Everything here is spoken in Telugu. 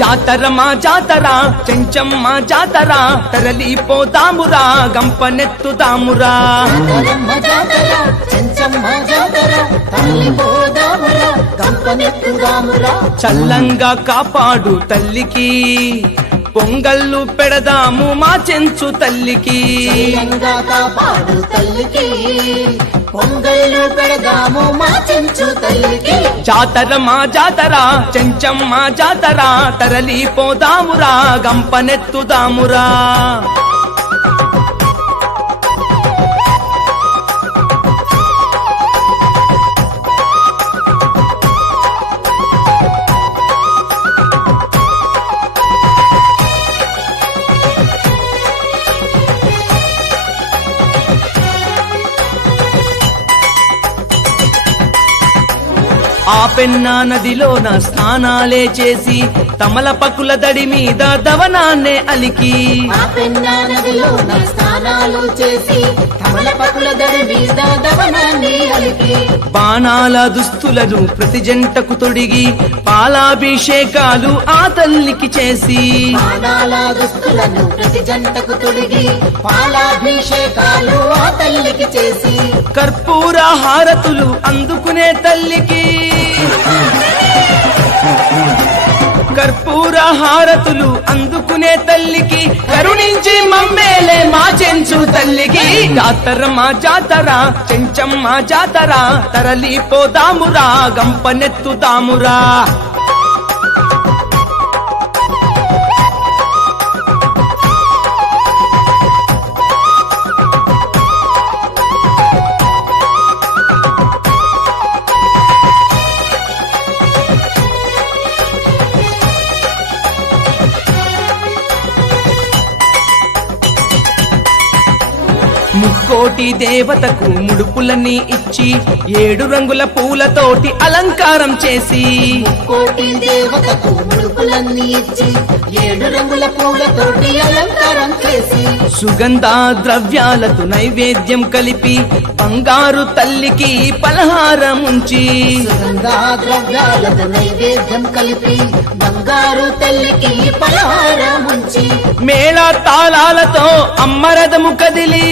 జాతర మా జాతర చెంచమ్మ జాతర తరలిపోదామురా గంపనెత్తుదామురా చల్లంగా కాపాడు తల్లికి పొంగళ్ళు పెడదాము మా చెంచు తల్లికి కాపాడు తల్లికి పొంగళ్ళు పెడదాము మా చెంచు తల్లికి జాతర మా జాతర చెంచమ్మ జాతర తరలిపోదామురా గంపనెత్తుదామురా ఆ పెన్నా నదిలోన స్నానాలే చేసి తమలపకుల దడి మీద దవనాన్నే అలికి ఆ పెన్నా నదిలోన స్నానాలు చేసి తమలపకుల దడి మీద దవనాన్ని అలికి బాణాల దుస్తులను ప్రతి జంటకు తొడిగి పాలాభిషేకాలు ఆ తల్లికి చేసి బాణాల దుస్తులను ప్రతి జంటకు తొడిగి పాలాభిషేకాలు ఆ తల్లికి చేసి కర్పూర హారతులు అందుకునే తల్లికి కర్పూర హారతులు అందుకునే తల్లికి కరుణించి మమ్మేలే మా చెంచు తల్లికి జాతర మా జాతర చెంచమ్మ జాతర తరలిపోదామురా గంపనెత్తుదామురా ముక్కోటి దేవతకు ముడుపులన్నీ ఇచ్చి 7 రంగుల పూలతోటి అలంకారం చేసి కోటి దేవతకు ముడుపులన్నీ ఇచ్చి 7 రంగుల పూలతోటి అలంకారం చేసి సుగంధ ద్రవ్యాలతో నైవేద్యం కలిపి బంగారు తల్లికి పలహారం ఉంచి సుగంధ ద్రవ్యాలతో నైవేద్యం కలిపి బంగారు తల్లికి పలహారం ఉంచి మేళ తాళాలతో అమ్మరథము కదిలి